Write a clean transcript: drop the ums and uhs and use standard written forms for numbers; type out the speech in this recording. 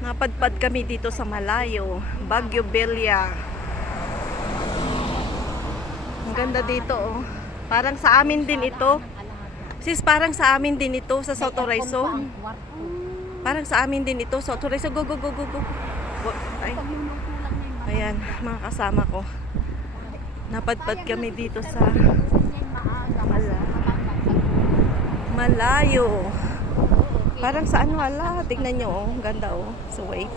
Napadpad kami dito sa malayo, Baguio Belia. Ang ganda dito oh. Parang sa amin din ito. Sis, parang sa amin din ito sa South Horizon. Parang sa amin din ito sa South Horizon. Go, go, go, go, go. Ay. Ayan, mga kasama ko. Napadpad kami dito sa malayo. Parang sa ano, hala, tignan nyo oh, ganda oh, sa wave.